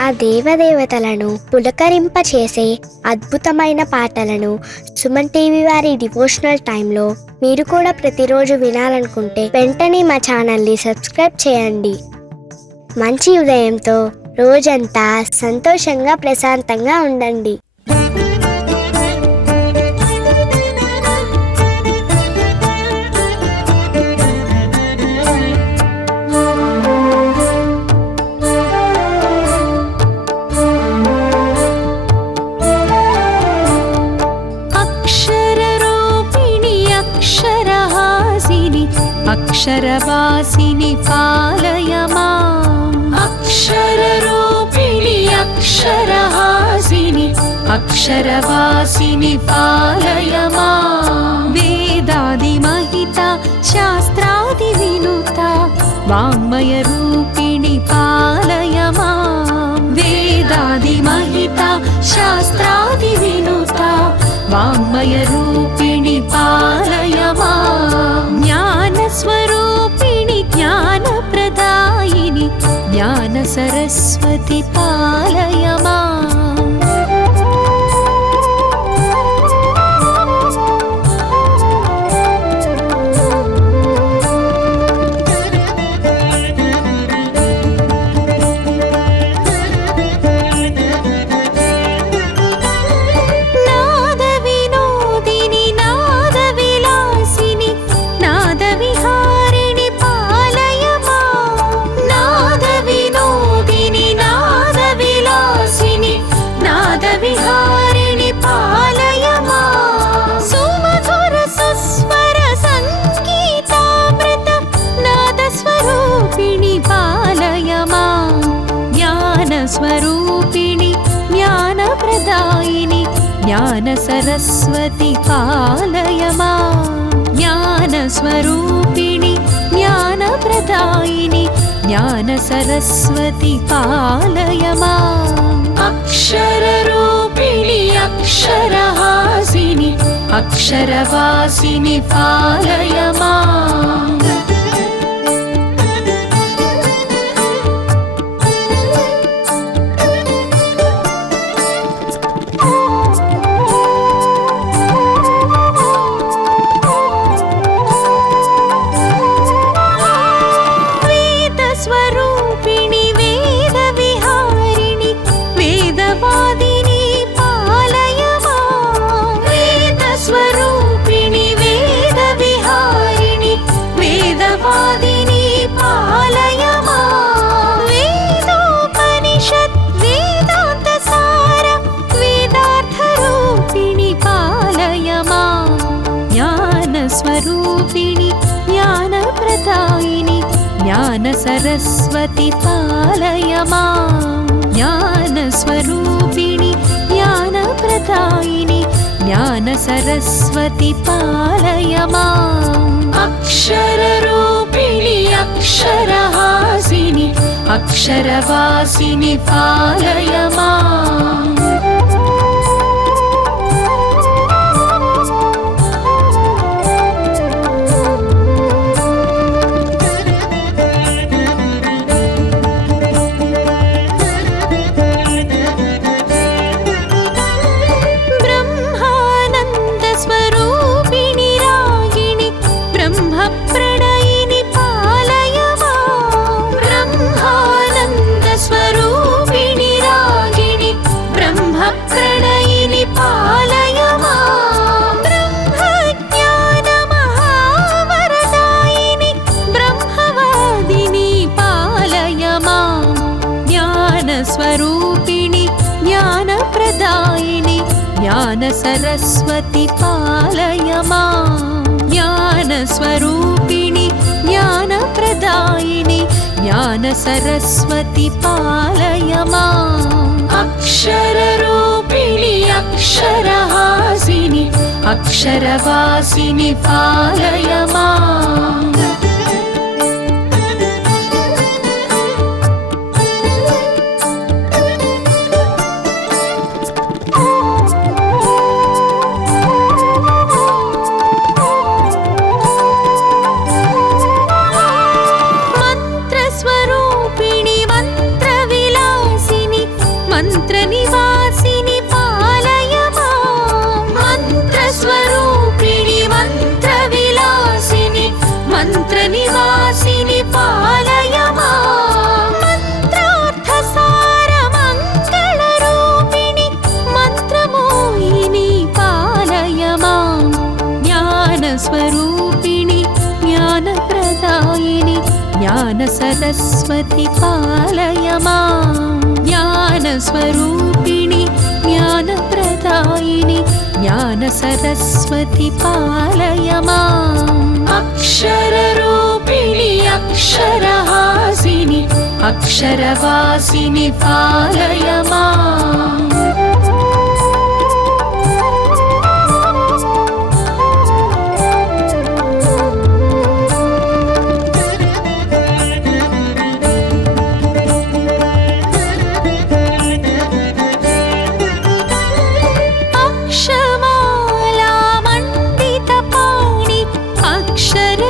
ఆ దేవదేవతలను పులకరింపచేసే అద్భుతమైన పాటలను సుమన్ టీవీ వారి డివోషనల్ టైంలో మీరు కూడా ప్రతిరోజు వినాలనుకుంటే వెంటనే మా ఛానల్ని సబ్స్క్రైబ్ చేయండి. మంచి ఉదయంతో రోజంతా సంతోషంగా ప్రశాంతంగా ఉండండి. अक्षरवासिनि पालय माम्. अक्षररूपिणि अक्षरहासिनि अक्षरवासिनि पालय माम्. वेदादिमहिता शास्त्रादिविनुता वाङ्मयरूपिणि पालय माम्. वेदादिमहिता शास्त्रादिविनुता वाङ्मयरूपिणि पालय माम्. ज्ञानस्वरूपिणि ज्ञानप्रदायिनि ज्ञानसरस्वति पालय माम्. स्वरूपिणि ज्ञानप्रदायिनि ज्ञानसरस्वति पालय माम्. ज्ञानस्वरूपिणि ज्ञानप्रदायिनि ज्ञानसरस्वति पालय माम्. अक्षररूपिणि अक्षरहासिनि अक्षरवासिनि पालय माम्. स्वरूपिणि ज्ञानप्रदायिनि ज्ञानसरस्वति पालय माम्. ज्ञानस्वरूपिणि ज्ञानप्रदायिनि ज्ञानसरस्वति पालय माम्. अक्षररूपिणि अक्षरहासिनि अक्षरवासिनि पालय माम्. स्वरूपिणि ज्ञानप्रदायिनि ज्ञानसरस्वति पालय माम्. ज्ञानस्वरूपिणि ज्ञानप्रदायिनि ज्ञानसरस्वति पालय माम्. अक्षररूपिणि अक्षरहासिनि अक्षरवासिनि पालय माम्. मंत्रस्वरूपिणि मंत्रविलासिनि सरस्वति पालय माम् ज्ञानस्वरूपिणि ज्ञानप्रदायिनि ज्ञानसरस्वति पालय माम् अक्षररूपिणि अक्षरहासिनि अक्षरवासिनि पालय माम्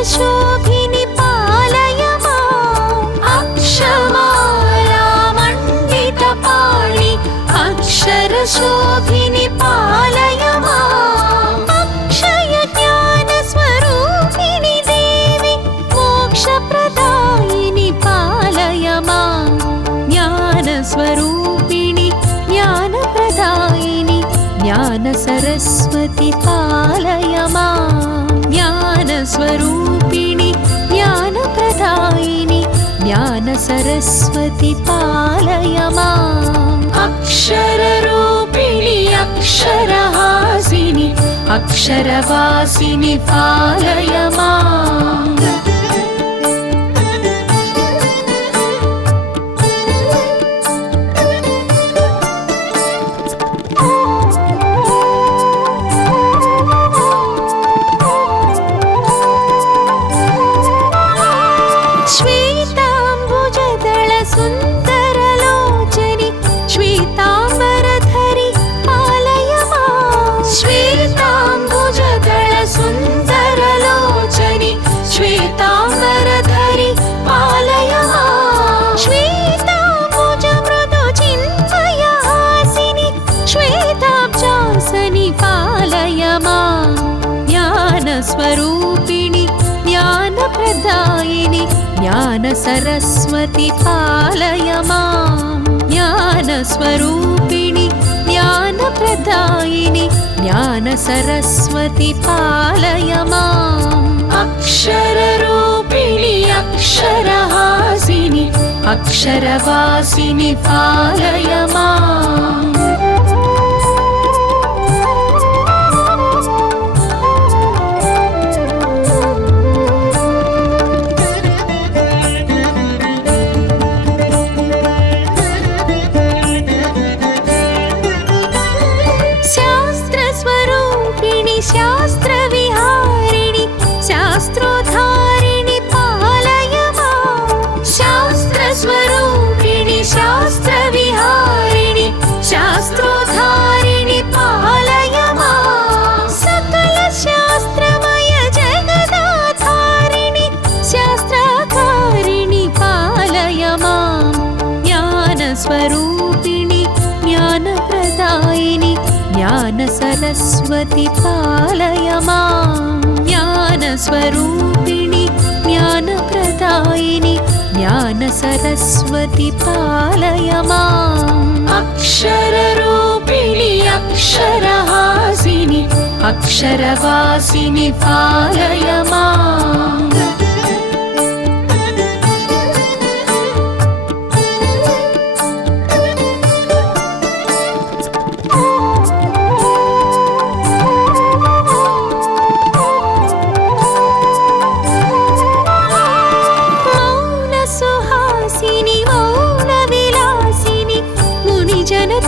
शोभिनि पालय माम् अक्षमालामण्डितपाणि अक्षरशोभिनि पालय माम् अक्षयज्ञानस्वरूपिणि देवि मोक्षप्रदायिनि पालय माम् ज्ञानस्वरूपिणि ज्ञानप्रदायिनि ज्ञानसरस्वति पालय माम् ज्ञानस्वरूपिणि ज्ञानप्रदायिनि ज्ञानसरस्वति पालय माम् अक्षररूपिणि अक्षरहासिनि अक्षरवासिनि पालय माम् सुन्दरलोचनि श्वेताम्बरधरि पालय माम् श्वेताम्बुजदलसुन्दरलोचनि श्वेताम्बरधरि पालय माम् श्वेताम्बुजमृदुचिन्मयहासिनि श्वेताब्जासनि पालय माम् ज्ञानस्वरूपिणि ज्ञानप्रदायिनि ज्ञानसरस्वति पालय माम् ज्ञानस्वरूपिणि ज्ञानप्रदायिनि ज्ञानसरस्वति पालय माम् अक्षररूपिणि अक्षरहासिनि अक्षरवासिनि पालय माम् शास्त्रविहारिणि शास्त्रोद्धारिणि पालय माम् शास्त्रस्वरूपिणि शास्त्रविहारिणि शास्त्रोद्धारिणि पालय माम् सकलशास्त्रमय जगदाधारिणि शास्त्राधारिणि पालय माम् ज्ञानस्वरूपिणि ज्ञानप्रदायिनि ज्ञानसरस्वति पालय माम् ज्ञानस्वरूपिणि ज्ञानप्रदायिनि ज्ञानसरस्वति पालय माम् अक्षररूपिणि अक्षरहासिनि अक्षरवासिनि पालय माम्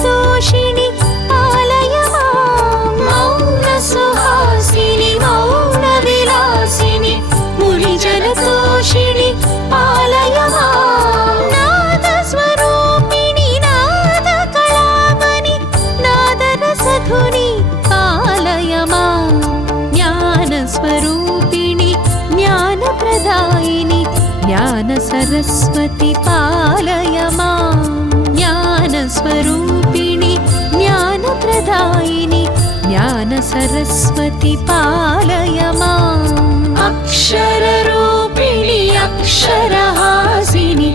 तोषिणि पालय माम् मौनसुहासिनि मौनविलासिनि मुनिजनतोषिणि पालय माम् नादस्वरूपिणि नादकलावनि नादरसधुनि पालय माम् ज्ञानस्वरूपिणि ज्ञानप्रदायिनि ज्ञानसरस्वति पालय माम् ज्ञानस्वरूपिणि ज्ञानप्रदायिनि ज्ञानसरस्वति पालय माम् अक्षररूपिणि अक्षरहासिनि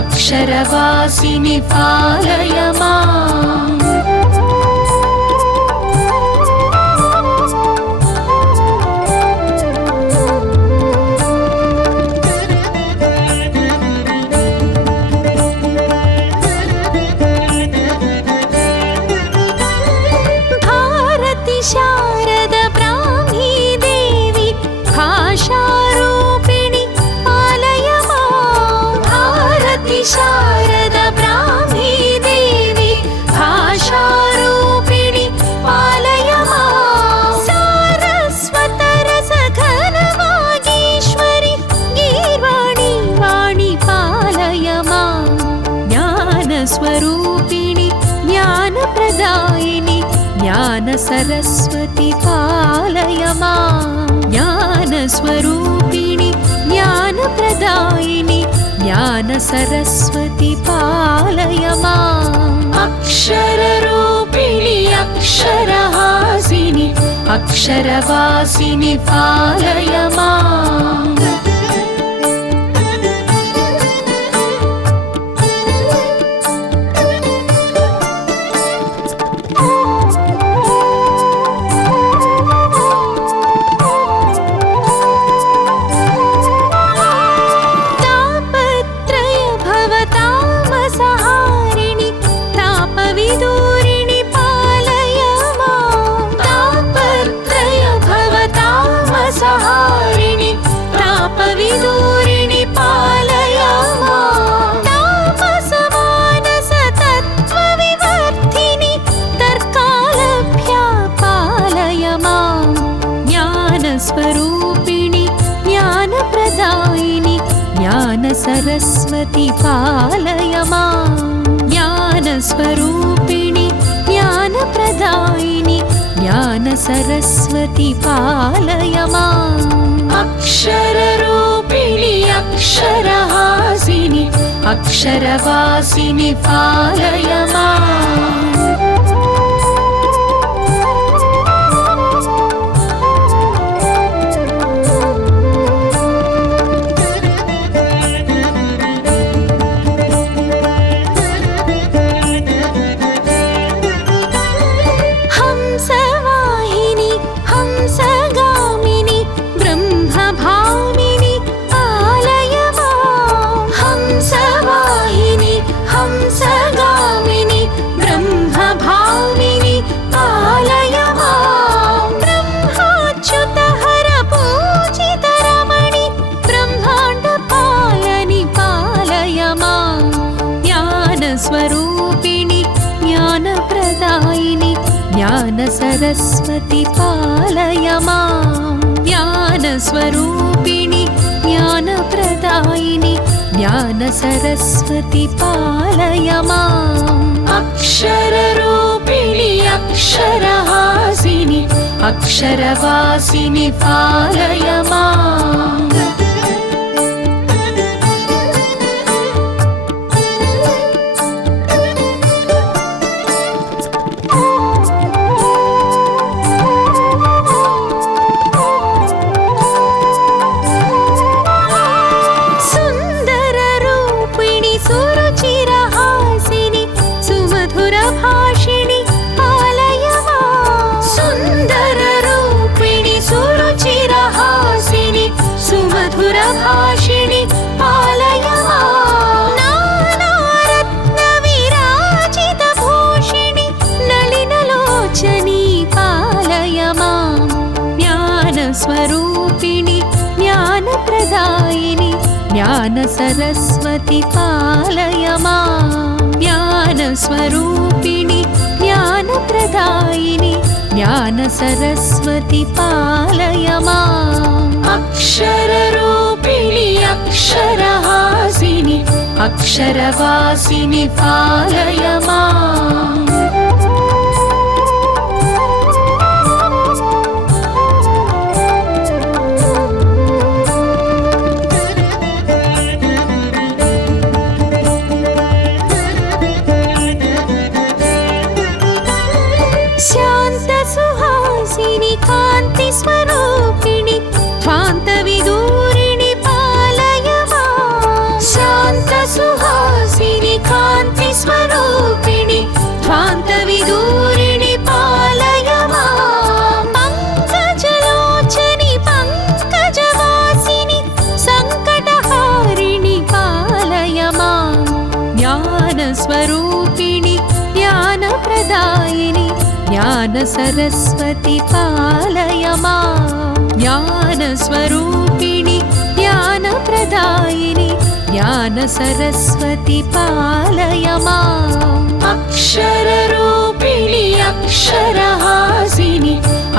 अक्षरवासिनि पालय माम् ज्ञानस्वरूपिणि ज्ञानप्रदायिनि ज्ञानसरस्वति पालय माम् ज्ञानस्वरूपिणि ज्ञानप्रदायिनि ज्ञानसरस्वति पालय माम् अक्षररूपिणि अक्षरहासिनि अक्षरवासिनि पालय माम् स्वरूपिणि ज्ञानप्रदायिनि ज्ञानसरस्वति पालय माम् ज्ञानस्वरूपिणि ज्ञानप्रदायिनि ज्ञानसरस्वति पालय माम् अक्षररूपिणि अक्षरहासिनि अक्षरवासिनि पालय माम् स्वरूपिणि ज्ञानप्रदायिनि ज्ञानसरस्वति पालय माम् ज्ञानस्वरूपिणि ज्ञानप्रदायिनि ज्ञानसरस्वति पालय माम् अक्षररूपिणि अक्षरहासिनि अक्षरवासिनि पालय माम् सुमधुरभाषिणि पालय माम् नानारत्नविराजितभूषिणि नलिनलोचनी पालय माम् ज्ञानस्वरूपिणि ज्ञानप्रदायिनि ज्ञानसरस्वति पालय माम् ज्ञानस्वरूपिणि ज्ञानप्रदायिनि ज्ञानसरस्वति पालय माम् अक्षररूपिणि अक्षरहासिनि अक्षरवासिनि पालय माम् शान्तसुहासिनि कान्तिस्वरूपिणि ध्वान्तविदूरिणि पालय माम् शान्तसुहासिनि कान्तिस्वरूपिणि ध्वान्तविदूरिणि पालय माम् पङ्कजलोचनि पङ्कजवासिनि सङ्कटहारिणि पालय माम् ज्ञानस्वरूपिणि ज्ञानप्रदायिनि ज्ञानसरस्वति पालय माम् ज्ञानस्वरूपिणि ज्ञानप्रदायिनि ज्ञानसरस्वति पालय माम् अक्षररूपिणि अक्षरहासिनि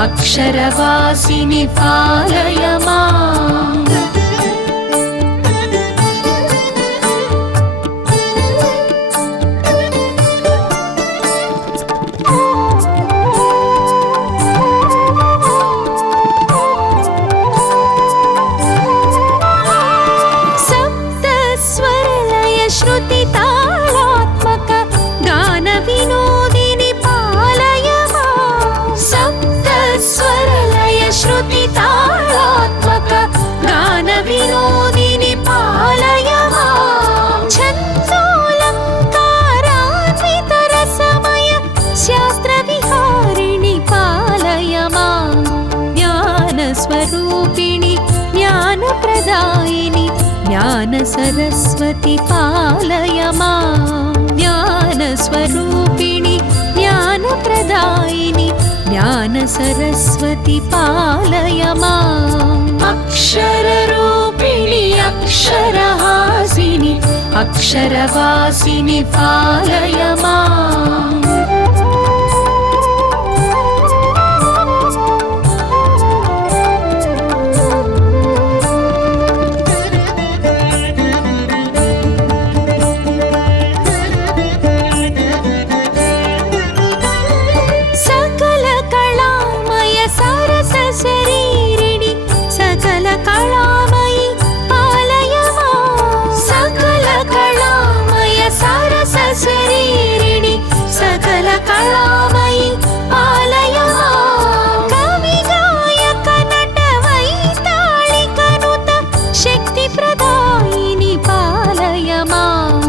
अक्षरवासिनि पालय माम् ज्ञानसरस्वती पालय माम् ज्ञानस्वरूपिणि ज्ञानप्रदायिनि ज्ञानसरस्वती पालय माम् अक्षररूपिणि अक्षरहासिनि अक्षरवासिनि पालय माम् शरीरिणि सकल कलामयि पालय माम् कवि गायक नट वैताళिकनुत शक्ति प्रदायिनि पालय माम्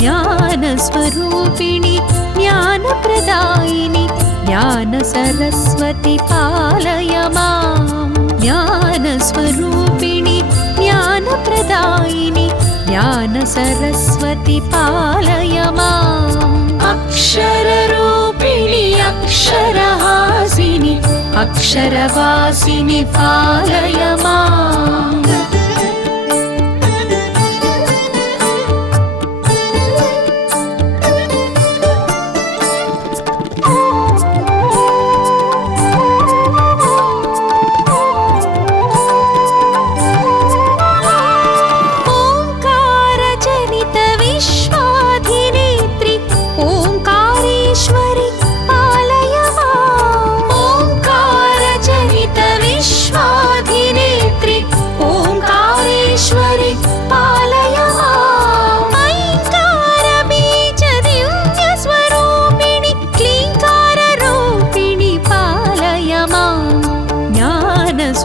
ज्ञानस्वरूपिणि ज्ञानप्रदायिनि ज्ञानसरस्वती पालय माम् ज्ञानस्वरूपिणि ज्ञानप्रदायिनि ज्ञानसरस्वती पालय माम् अक्षररूपिणि अक्षरहासिनि अक्षरवासिनि पालय माम्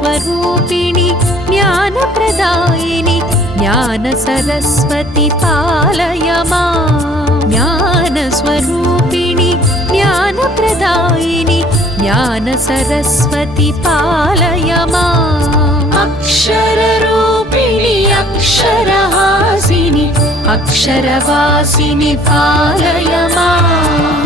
स्वरूपिणि ज्ञानप्रदायिनि ज्ञानसरस्वती पालय माम् ज्ञानस्वरूपिणि ज्ञानप्रदायिनि ज्ञानसरस्वती पालय माम् अक्षररूपिणि अक्षरहासिनि अक्षरवासिनि पालय माम्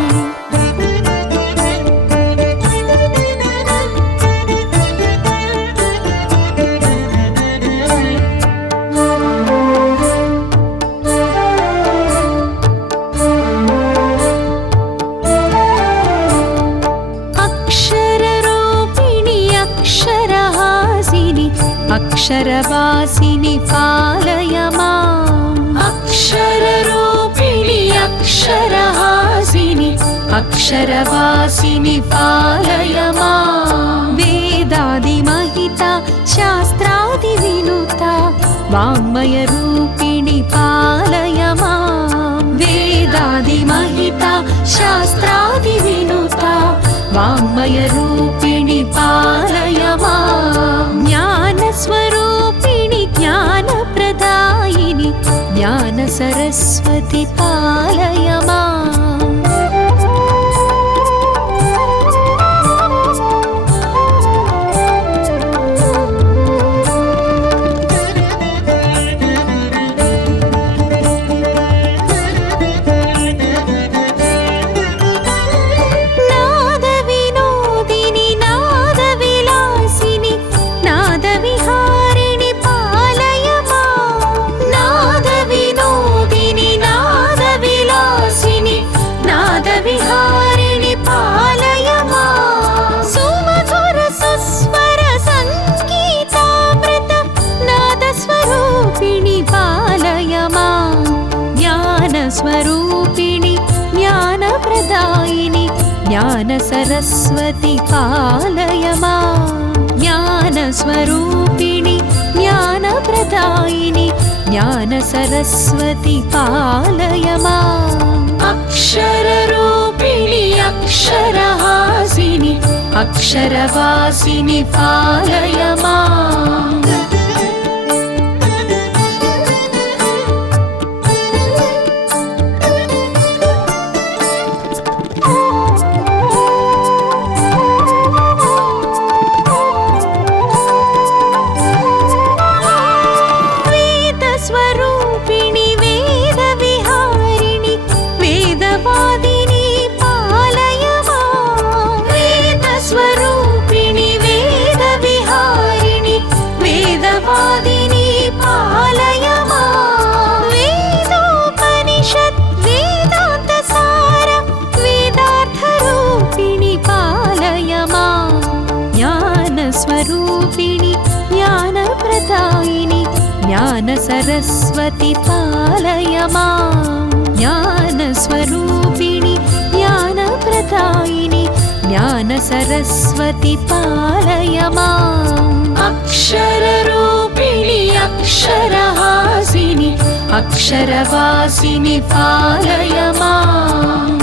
अक्षरवासिनि पालय माम् अक्षररूपिणि अक्षरहासिनि अक्षरवासिनि पालय माम् वेदादिमहिता शास्त्रादिविनुता वाङ्मयरूपिणि पालय माम् वेदादिमहिता शास्त्रादिविनुता वाङ्मयरूपिणि पालय माम् ज्ञानस्वरूपिणि ज्ञानप्रदायिनि ज्ञानसरस्वती पालय माम् स्वरूपिणि ज्ञानप्रदायिनि ज्ञानसरस्वती पालय माम् ज्ञानस्वरूपिणि ज्ञानप्रदायिनि ज्ञानसरस्वती पालय माम् अक्षररूपिणि अक्षरहासिनि अक्षरवासिनि पालय माम् स्वरूप सरस्वति पालय माम् ज्ञानस्वरूपिणि ज्ञानप्रदायिनि ज्ञान सरस्वति पालय माम् अक्षररूपिणि अक्षरहासिनि अक्षरवासिनि पालय माम्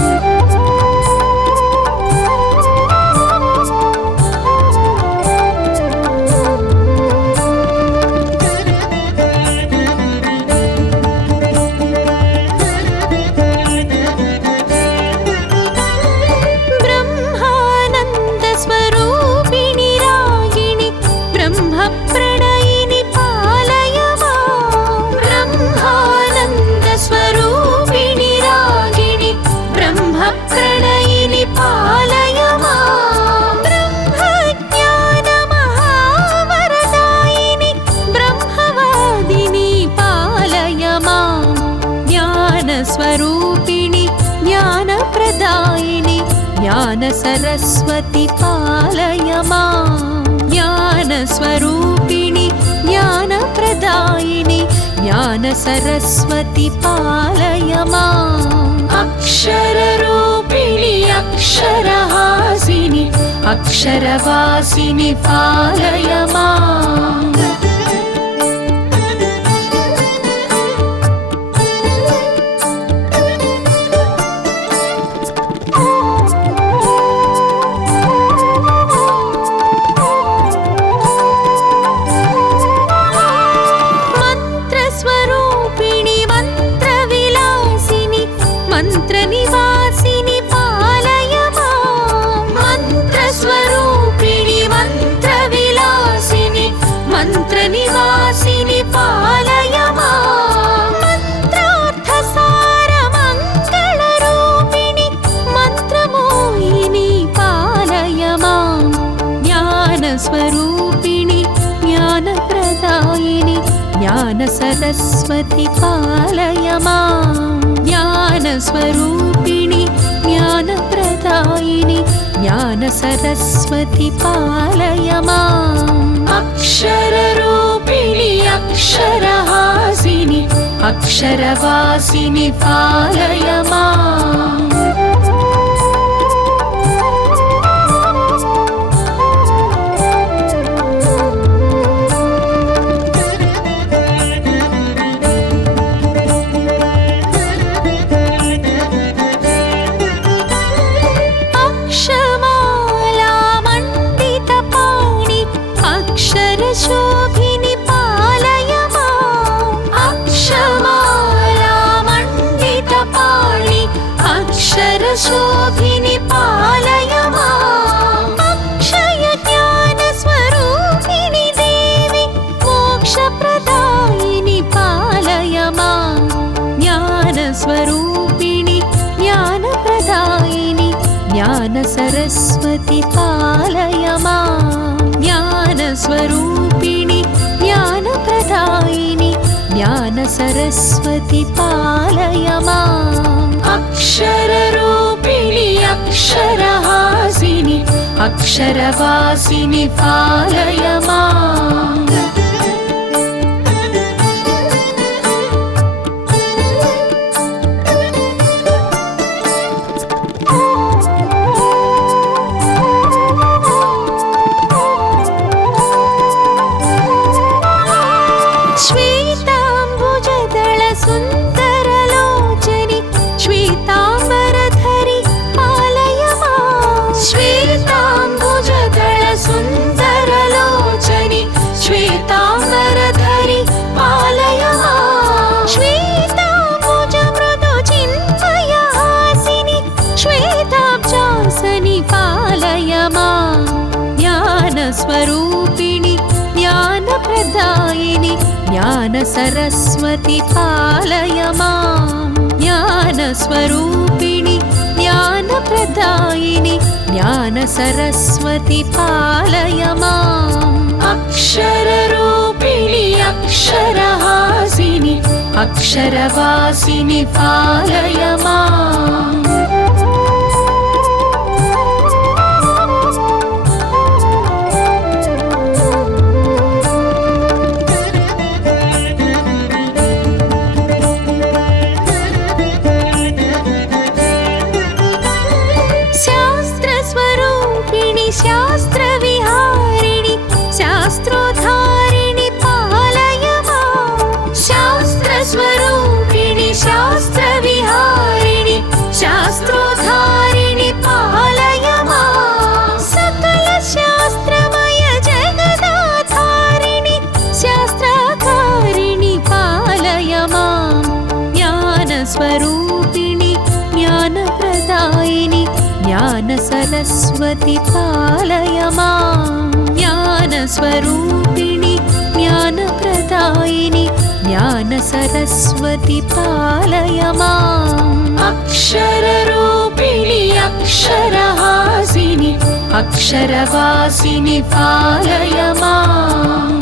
स्वरूपिणि ज्ञानप्रदायिनि ज्ञान सरस्वति पालय माम् ज्ञानस्वरूपिणि ज्ञानप्रदायिनि ज्ञान सरस्वति पालय माम् अक्षररूपिणि अक्षरहासिनि अक्षरवासिनि पालय माम् मंत्रनिवासिनि पालय माम् मंत्रस्वरूपिणि मंत्रविलासिनि मंत्रनिवासिनि पालय माम् मंत्रार्थसारमङ्गलरूपिणि मंत्रमोहिनि पालय माम् ज्ञानस्वरूपिणि ज्ञानप्रदायिनि ज्ञान सरस्वति पालय माम् ज्ञानस्वरूपिणि ज्ञानप्रदायिनि ज्ञान सरस्वति पालय माम् अक्षररूपिणि अक्षरहासिनि अक्षरवासिनि पालय माम् शोभिनि पालय माम् अक्षमाला मण्डितपाणि अक्षरशोभिनि पालय माम् अक्षय ज्ञानस्वरूपिणि देवि मोक्षप्रदायिनि पालय माम् ज्ञानस्वरूपिणि ज्ञानप्रदायिनि ज्ञान सरस्वति पालय माम् ज्ञानस्वरूपिणि ज्ञानप्रदायिनि ज्ञान सरस्वति पालय माम् अक्षररूपिणि अक्षरहासिनि अक्षरवासिनि पालय माम् सुन्दरलोचनि श्वेताम्बरधरि पालय माम् श्वेताम्बुजदल सुन्दरलोचनि श्वेताम्बरधरि पालय माम् श्वेताम्बुजमृदु चिन्मयहासिनि श्वेताब्जासनि पालय माम् ज्ञानस्वरूपिणि ज्ञानप्रदायिनि ज्ञान सरस्वति पालय माम् ज्ञानस्वरूपिणि ज्ञानप्रदायिनि ज्ञान सरस्वति पालय माम् अक्षररूपिणि अक्षरहासिनि अक्षरवासिनि पालय माम् सरस्वति पालय मां ज्ञानस्वरूपिणि ज्ञानप्रदायिनि ज्ञान सरस्वति पालय माम् अक्षररूपिणि अक्षरहासिनि अक्षरवासिनि पालय माम्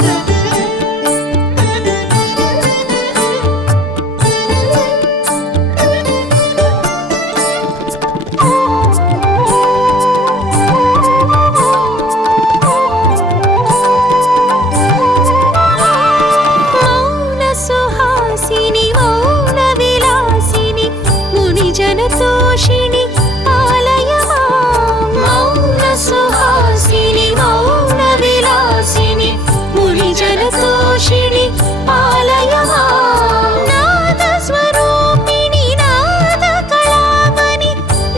तोषिणि पालय मां मौनसुहासिनि मौनविलासिनि मुनिजनतोषिणि पालय मां नादस्वरूपिणि नादकलावनि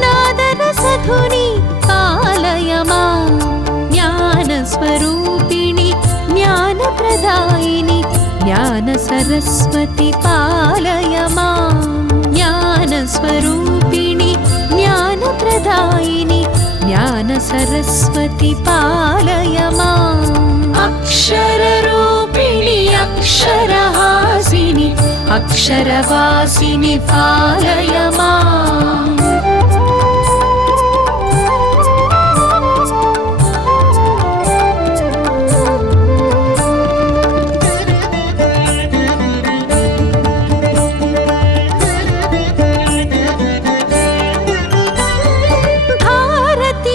नादरसधुनि पालय मां ज्ञानस्वरूपिणि ज्ञानप्रदायिनि ज्ञानसरस्वति पालय मां ज्ञानस्वरूपिणि ज्ञानप्रदायिनि ज्ञानसरस्वति पालय माम् अक्षररूपिणि अक्षरहासिनि अक्षरवासिनि पालय माम्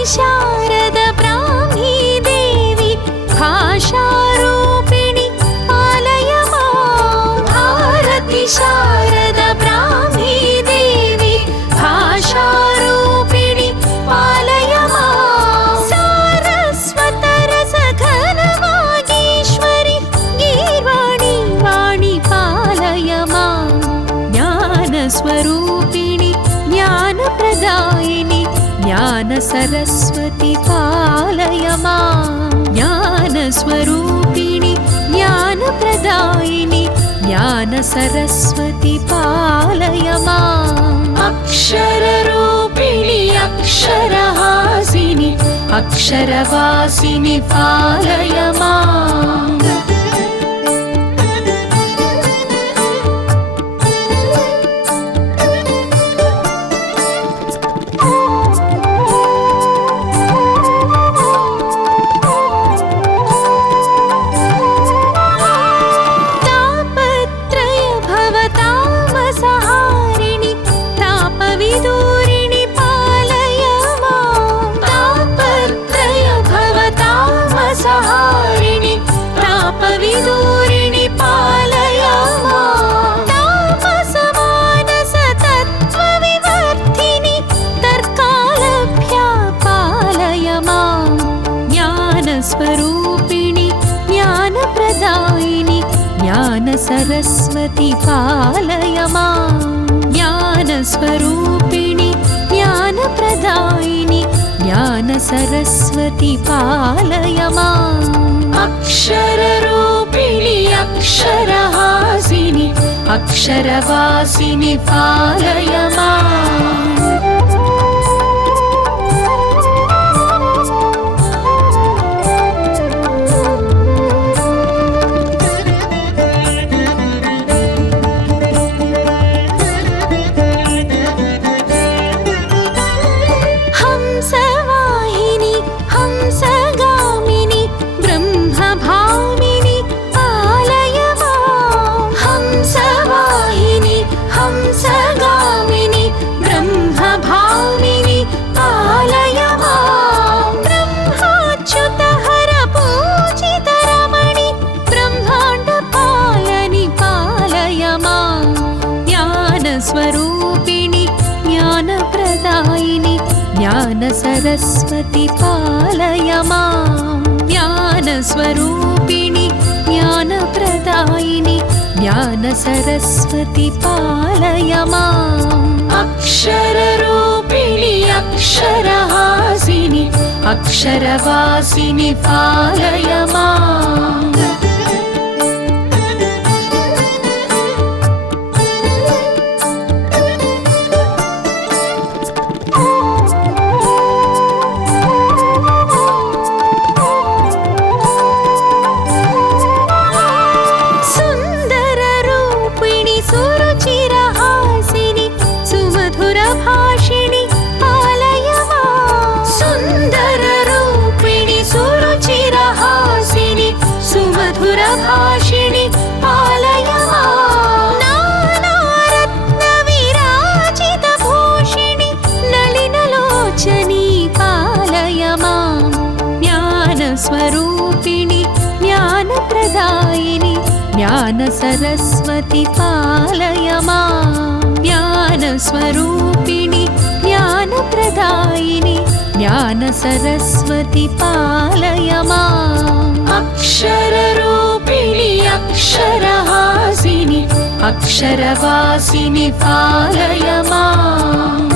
शारद ब्राह्मी देवी भाषारूपिणि पालय मां भारती शारद ब्राह्मी देवी भाषारूपिणि पालय मां सारस्वतरसघनवागीश्वरि गीर्वाणि वाणि पालय मां ज्ञानस्वरूपिणि ज्ञानप्रदायिनि ज्ञान सरस्वति पालय मां ज्ञानस्वरूपिणि ज्ञानप्रदायिनि ज्ञान सरस्वति पालय माम् अक्षररूपिणि अक्षरहासिनि अक्षरवासिनि पालय माम् विदूरिणि पालय मां तापसमानसतत्त्वविवर्धिनि तर्कालभ्या पालय मां ज्ञानस्वरूपिणि ज्ञानप्रदायिनि ज्ञानसरस्वति पालय मां ज्ञानस्वरूपिणि ज्ञानप्रदायिनि ज्ञानसरस्वति पालय माम् अक्षररूपिणि अक्षरहासिनि अक्षरवासिनि पालय माम् हंसवाहिनि हंसगामिनि ब्रह्मभामिनि पालय मां हंसवाहिनि हंसगामिनि ब्रह्मभामिनि पालय मां ब्रह्माच्युतहर पूजितरमणि ब्रह्माण्डपालनि पालय मां ज्ञानस्वरूपिणि ज्ञानप्रदायिनि ज्ञान सरस्वति पालय मां ज्ञानस्वरूपिणि ज्ञानप्रदायिनि ज्ञान सरस्वति पालय माम् अक्षररूपिणि अक्षरहासिनि अक्षरवासिनि पालय माम् ज्ञानसरस्वति पालय माम् ज्ञानस्वरूपिणि ज्ञानप्रदायिनि ज्ञानसरस्वति पालय माम् अक्षररूपिणि अक्षरहासिनि अक्षरवासिनि पालय माम्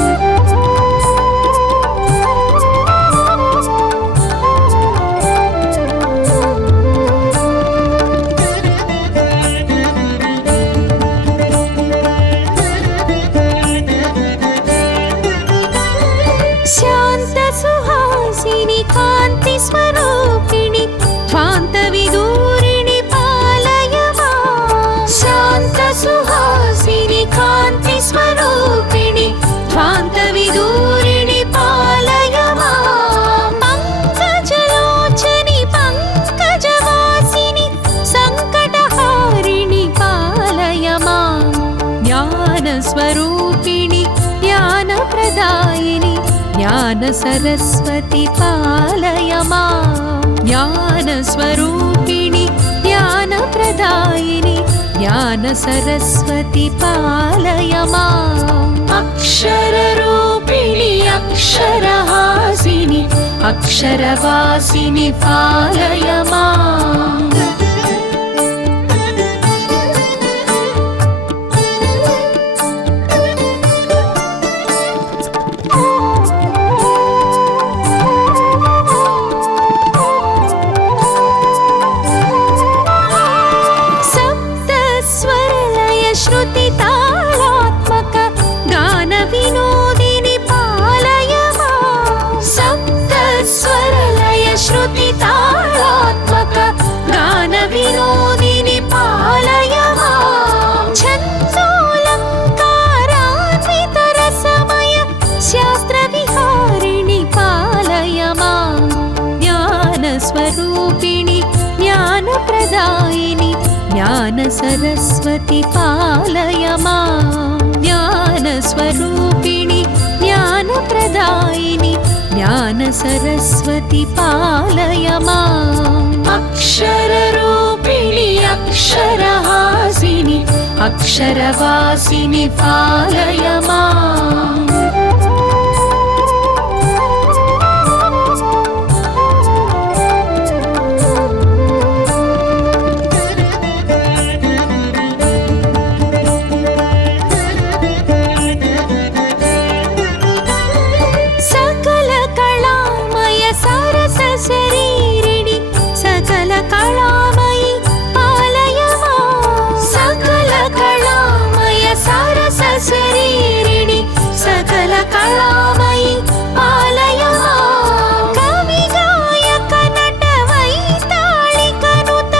स्वरूपिणि ध्वान्तविदूरिणि पालय माम् शान्तसुहासिनि कान्तिस्वरूपिणि ध्वान्तविदूरिणि पालय माम् पङ्कजलोचनि पङ्कजवासिनि सङ्कटहारिणि पालय माम् ज्ञानस्वरूपिणि ज्ञानप्रदायिनि ज्ञानसरस्वति पालय माम् ज्ञानस्वरूपिणि ज्ञानप्रदायिनि ज्ञानसरस्वति पालय माम् अक्षररूपिणि अक्षरहासिनि अक्षरवासिनि पालय माम् श्रुतितालात्मक गानविनोदिनि पालय माम् सप्तस्वरलय श्रुतितालात्मक गानविनोदिनि पालय माम् छन्दोऽलङ्कारान्वितरसमय शास्त्रविहारिणि पालय माम् ज्ञानस्वरूपिणि ज्ञानप्रदायिनि ज्ञानसरस्वति पालय माम् ज्ञानस्वरूपिणि ज्ञानप्रदायिनि ज्ञानसरस्वति पालय माम् अक्षररूपिणि अक्षरहासिनि अक्षरवासिनि पालय माम् शरीरिणि सकल कलामयि पालय माम् सकल कलामय सरस शरीरिणि सकल कलामयि पालय माम् कवि गायक नट वैताళिकनुत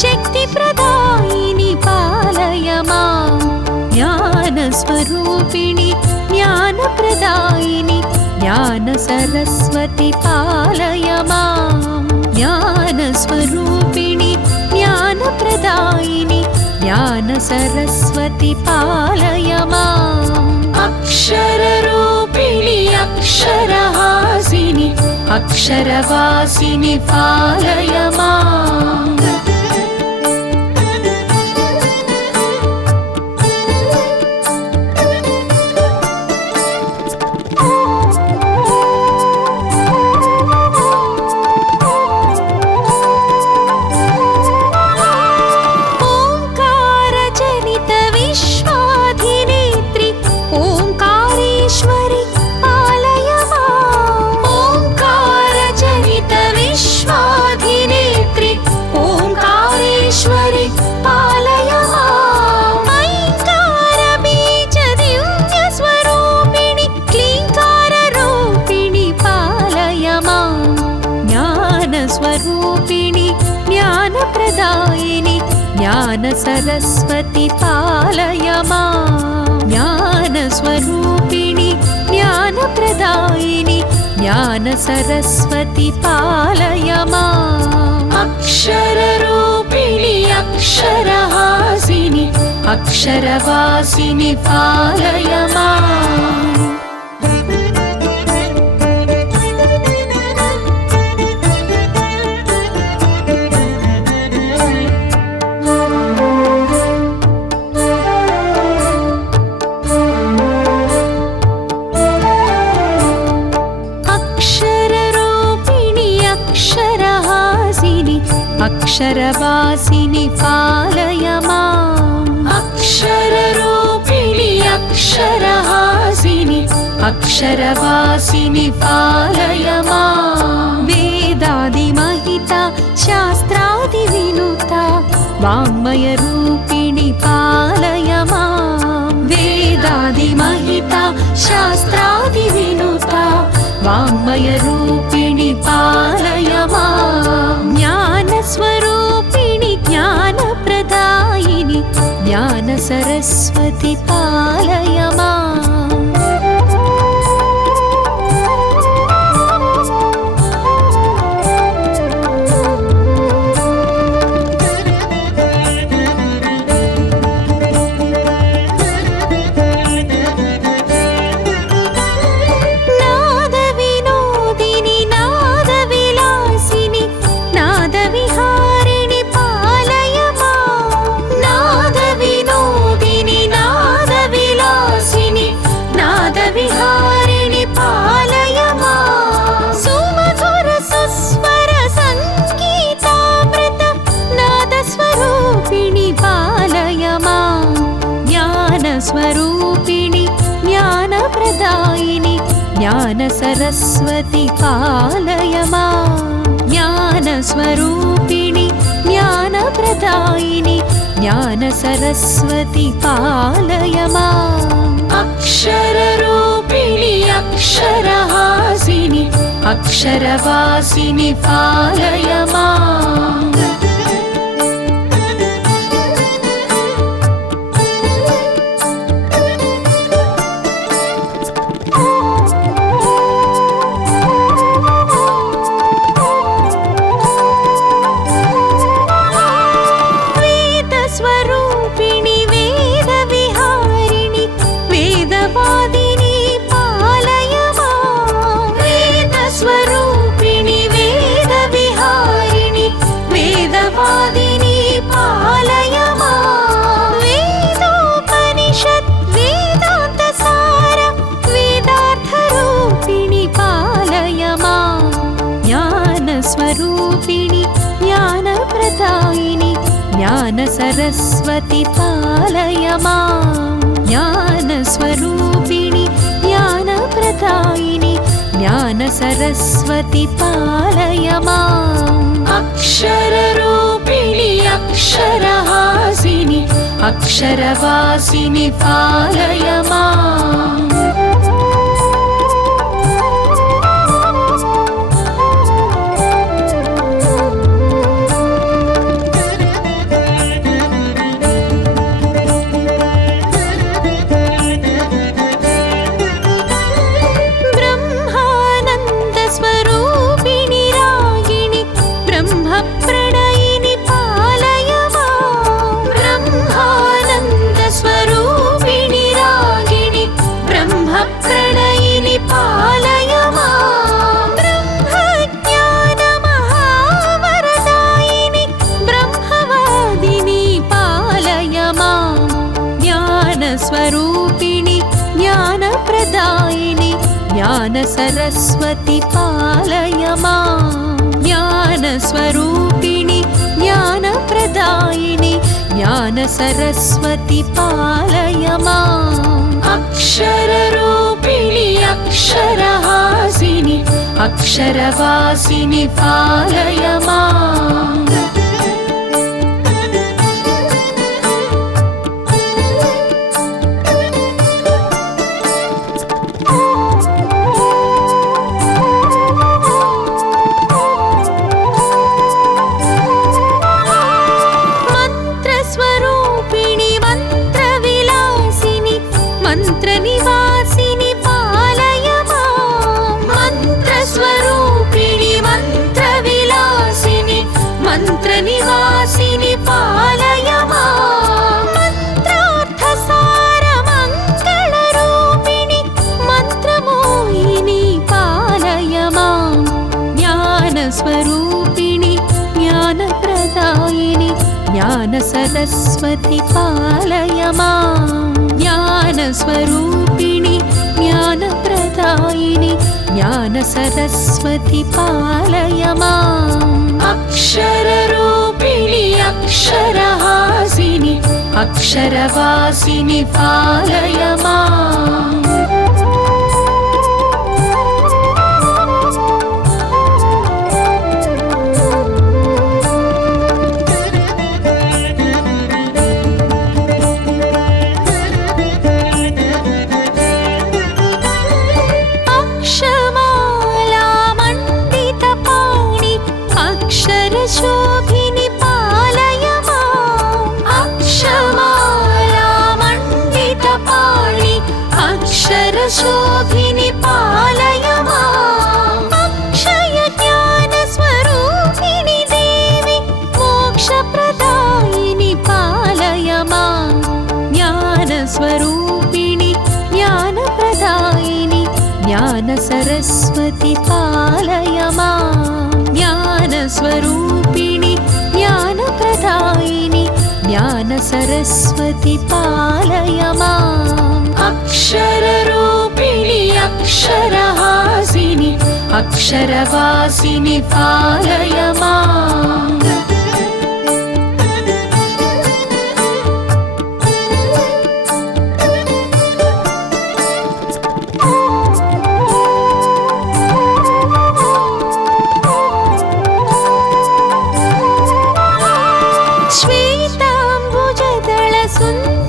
शक्तिप्रदायिनि पालय माम् ज्ञानस्वरूपिणि ज्ञानप्रदायिनि ज्ञानसरस्वति पालय माम् ज्ञानस्वरूपिणि ज्ञानप्रदायिनि ज्ञानसरस्वति पालय माम् अक्षररूपिणि अक्षरहासिनि अक्षरवासिनि पालय माम् ज्ञानस्वरूपिणि ज्ञानप्रदायिनि ज्ञानसरस्वति पालय माम् ज्ञानस्वरूपिणि ज्ञानप्रदायिनि ज्ञानसरस्वति पालय माम् अक्षररूपिणि अक्षरहासिनि अक्षरवासिनि पालय माम् अक्षरवासिनि पालय माम् अक्षररूपिणि अक्षरहासिनि अक्षरवासिनि पालय माम् वेदादिमहिता शास्त्रादिविनुता वाङ्मयरूपिणि पालय माम् वेदादिमहिता शास्त्रादिविनुता वाङ्मयरूपिणि पालय माम् ज्ञानस्वरूपिणि ज्ञानप्रदायिनि ज्ञानसरस्वति पालय माम् स्वरूपिणि ज्ञानप्रदायिनि ज्ञानसरस्वति पालय माम् ज्ञानस्वरूपिणि ज्ञानप्रदायिनि ज्ञानसरस्वति पालय माम् अक्षररूपिणि अक्षरहासिनि अक्षरवासिनि पालय माम् स्वरूपिणि ज्ञानप्रदायिनि ज्ञानसरस्वति पालय माम् ज्ञानस्वरूपिणि ज्ञानप्रदायिनि ज्ञानसरस्वति पालय माम् अक्षररूपिणि अक्षरहासिनि अक्षरवासिनि पालय माम् स्वरूपिणि ज्ञानप्रदायिनि ज्ञानसरस्वति पालय माम् ज्ञानस्वरूपिणि ज्ञानप्रदायिनि ज्ञानसरस्वति पालय माम् अक्षररूपिणि अक्षरहासिनि अक्षरवासिनि पालय माम् मंत्रनिवासिनि पालय माम् मंत्रस्वरूपिणि मंत्रविलासिनि मंत्रनिवासिनि पालय माम् मंत्रार्थसारमङ्गलरूपिणि मंत्रमोहिनि पालय माम् ज्ञानस्वरूपिणि ज्ञानप्रदायिनि ज्ञानसरस्वति पालय माम् ज्ञानस्वरूपिणि ज्ञानप्रदायिनि ज्ञानप्रदायिनि ज्ञानसरस्वति पालय माम् अक्षररूपिणि अक्षरहासिनि अक्षरवासिनि पालय माम् शोभिनि पालय माम् अक्षमाला मण्डितपाणि अक्षरशोभिनि पालय माम् अक्षय ज्ञानस्वरूपिणि देवि मोक्षप्रदायिनि पालय माम् ज्ञानस्वरूपिणि ज्ञानप्रदायिनि ज्ञानसरस्वति पालय माम् ज्ञानस्वरूपिणि ज्ञानप्रदायिनि ज्ञानसरस्वति पालय माम् अक्षररूपिणि अक्षरहासिनि अक्षरवासिनि पालय माम्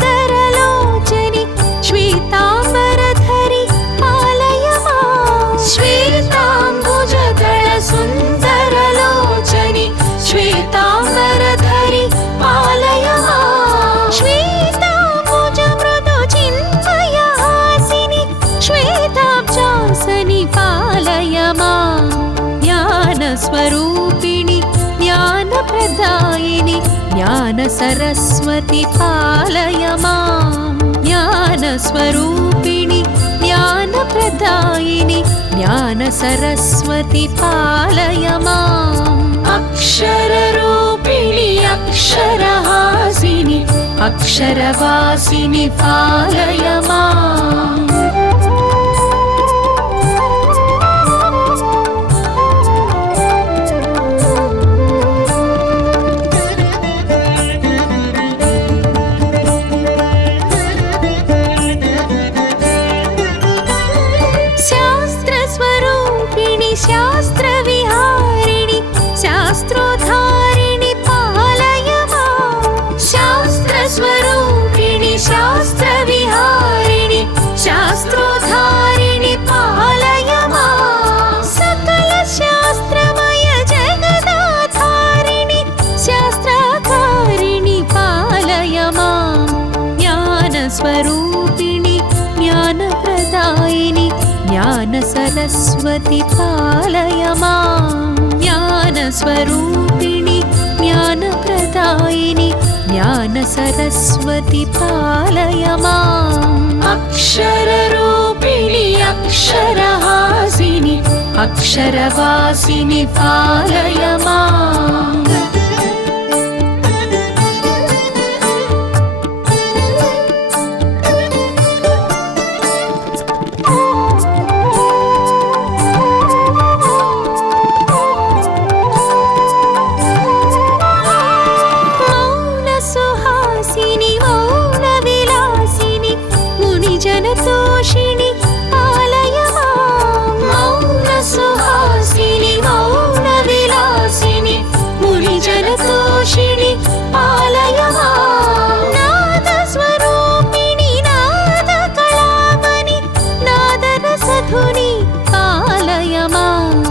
सुन्दरलोचनि श्वेताम्बरधरि पालय माम् श्वेताम्बुजदलसुन्दरलोचनि श्वेताम्बरधरि पालय माम् श्वेताम्बुजमृदुचिन्मयहासिनि श्वेताब्जासनि पालय माम् ज्ञानस्वरूपिणि ज्ञानप्रदायिनि ज्ञानसरस्वति पालय माम् ज्ञानस्वरूपिणि ज्ञानप्रदायिनि ज्ञानसरस्वति पालय माम् अक्षररूपिणि अक्षरहासिनि अक्षरवासिनि पालय माम् शास्त्रविहारिणि शास्त्रोद्धारिणि पालय माम् शास्त्रस्वरूपिणि शास्त्रविहारिणि शास्त्रोद्धारिणि पालय माम् सकलशास्त्रमय जगदाधारिणि शास्त्राकारिणि पालय माम् ज्ञानस्वरूपिणि ज्ञानप्रदायिनि ज्ञानसरस्वति पालय माम् ज्ञानस्वरूपिणि ज्ञानप्रदायिनि ज्ञानसरस्वति पालय माम् अक्षररूपिणि अक्षरहासिनि अक्षरवासिनि पालय माम् जनतोषिणि पालय माम् मौनसुहासिनि मौनविलासिनि मुनिजनतोषिणि पालय माम् नादस्वरूपिणि नादकलावनि नादरसधुनि पालय माम्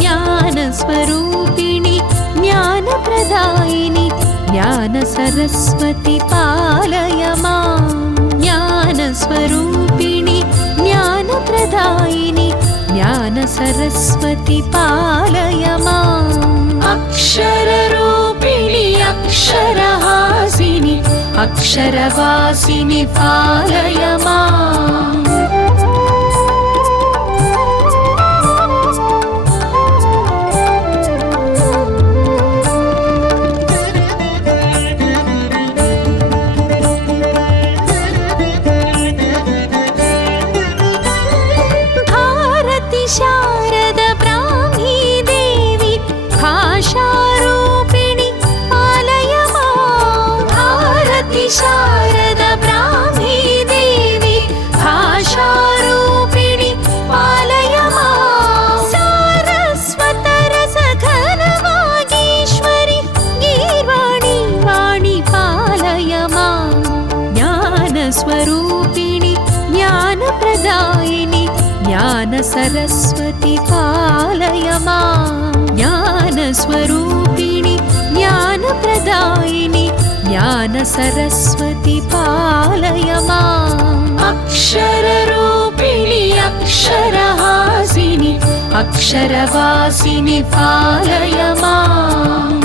ज्ञानस्वरूपिणि ज्ञानप्रदायिनि ज्ञानसरस्वति पालय माम् ज्ञानस्वरूपिणि ज्ञानप्रदायिनि ज्ञानसरस्वति पालय माम् अक्षररूपिणि अक्षरहासिनि अक्षरवासिनि पालय माम् सरस्वती पालय माम् ज्ञानस्वरूपिणि ज्ञानप्रदायिनि ज्ञान सरस्वती पालय माम् अक्षररूपिणि अक्षरहासिनि अक्षरवासिनि पालय माम्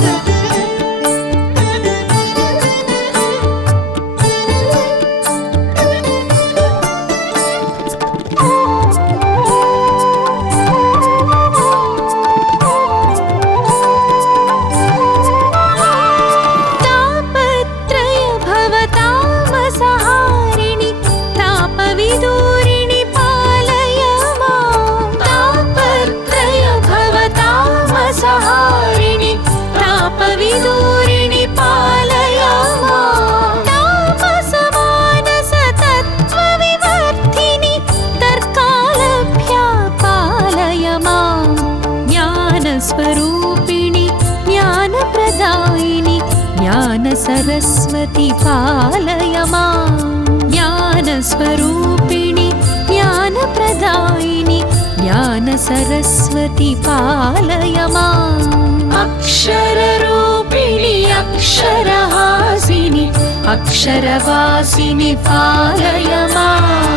स्वरूपिणि ज्ञानप्रदायिनि ज्ञान सरस्वती पालय माम् ज्ञानस्वरूपिणि ज्ञानप्रदायिनि ज्ञान सरस्वती पालय माम् अक्षररूपिणि अक्षरहासिनि अक्षरवासिनि पालय माम्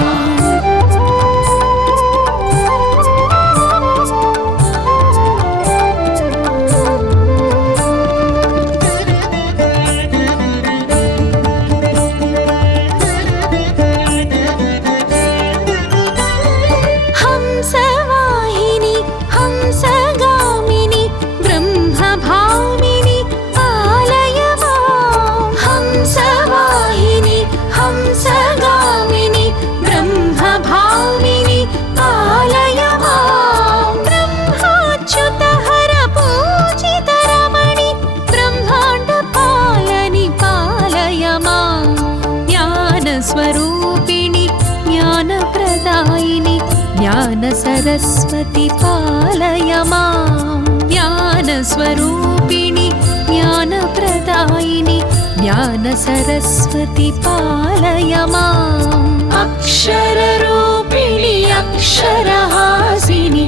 स्वरूपिणि ज्ञानप्रदायिनि ज्ञान सरस्वती पालय माम् ज्ञानस्वरूपिणि ज्ञानप्रदायिनि ज्ञान सरस्वती पालय माम् अक्षररूपिणि अक्षरहासिनि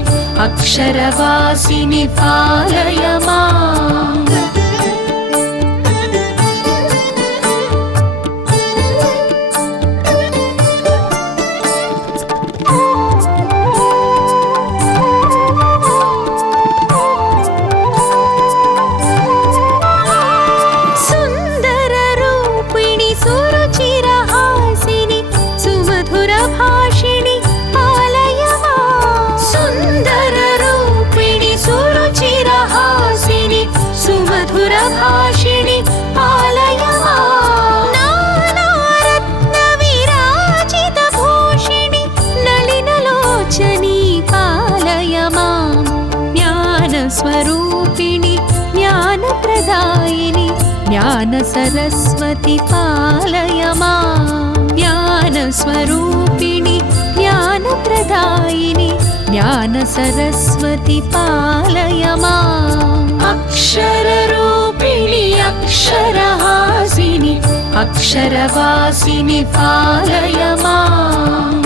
अक्षरवासिनि पालय माम् भाषिणि पालय माम् नानारत्नविराजितभूषिणि नलिनलोचनी पालय माम् ज्ञानस्वरूपिणि ज्ञानप्रदायिनि ज्ञान सरस्वती पालय माम् ज्ञानस्वरूपिणि ज्ञानप्रदायिनि ज्ञान सरस्वती पालय माम् अक्षररूपिणि अक्षरहासिनि अक्षरवासिनि पालय माम्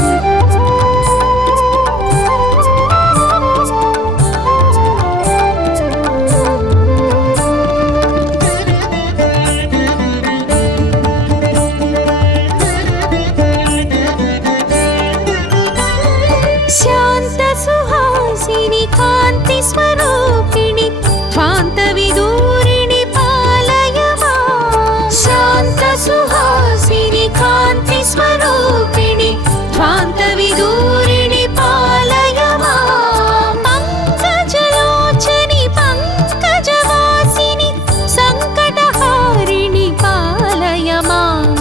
शान्तसुहासिनि कान्तिस्वरूपिणि ध्वान्तविदूरिणि पालय माम् शान्तसुहासिनि कान्तिस्वरूपिणि ध्वान्तविदूरिणि पालय माम् पङ्कजलोचनि पङ्कजवासिनि सङ्कटहारिणि पालय माम्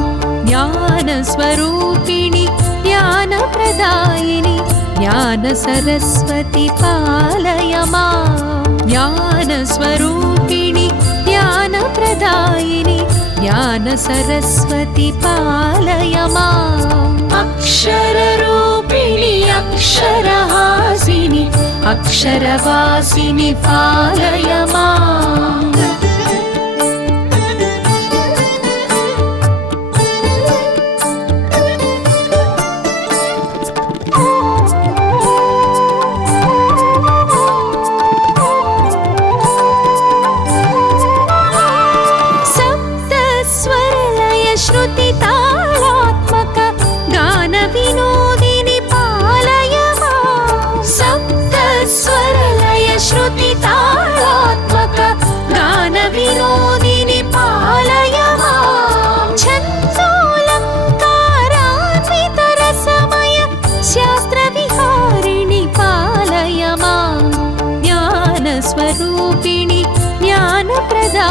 ज्ञानस्वरूपिणि ज्ञानप्रदायिनि ज्ञान सरस्वती पालय माम् ज्ञानस्वरूपिणि ज्ञानप्रदायिनि ज्ञान सरस्वती पालय माम् अक्षररूपिणि अक्षरहासिनि अक्षरवासिनि पालय माम्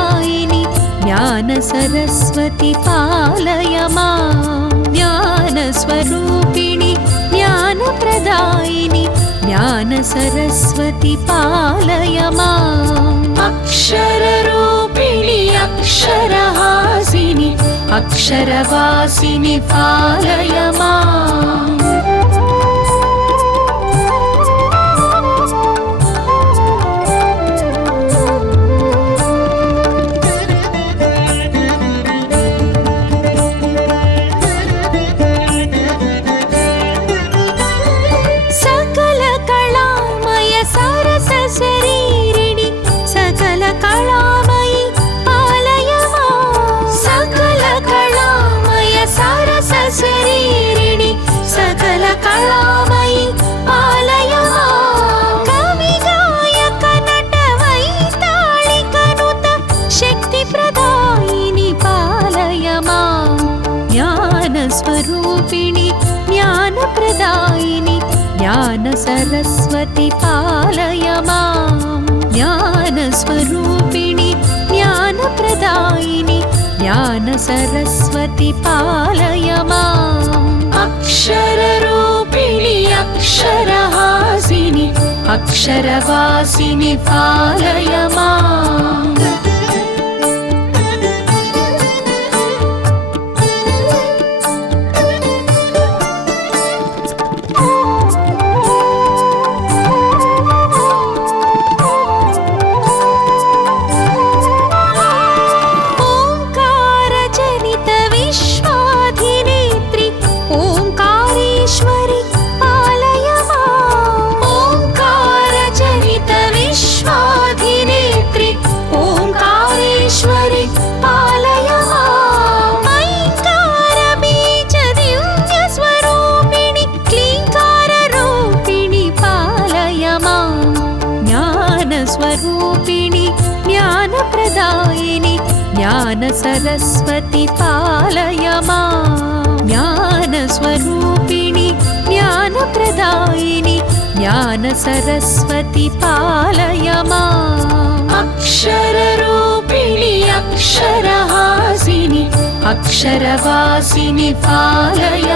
ज्ञानप्रदायिनि ज्ञानसरस्वति पालय माम् ज्ञानस्वरूपिणि ज्ञानप्रदायिनि ज्ञानसरस्वति पालय माम् अक्षररूपिणि अक्षरहासिनि अक्षरवासिनि पालय माम् शरीरिणि सकल कलामयि पालय माम् सकल कलामय सरस शरीरिणि सकल कलामयि पालय माम् कवि गायक नट वैताళిక नुत शक्ति प्रदायिनि पालय माम् ज्ञानस्वरूपिणि ज्ञानप्रदायिनि ज्ञानसरस्वति पालय माम् ज्ञानस्वरूपिणि ज्ञानप्रदायिनि ज्ञानसरस्वति पालय माम् अक्षररूपिणि अक्षरहासिनि अक्षरवासिनि पालय माम् स्वरूपिणि ज्ञानप्रदायिनि ज्ञानसरस्वति पालय माम् ज्ञानस्वरूपिणि ज्ञानप्रदायिनि ज्ञानसरस्वति पालय माम् अक्षररूपिणि अक्षरहासिनि अक्षरवासिनि पालय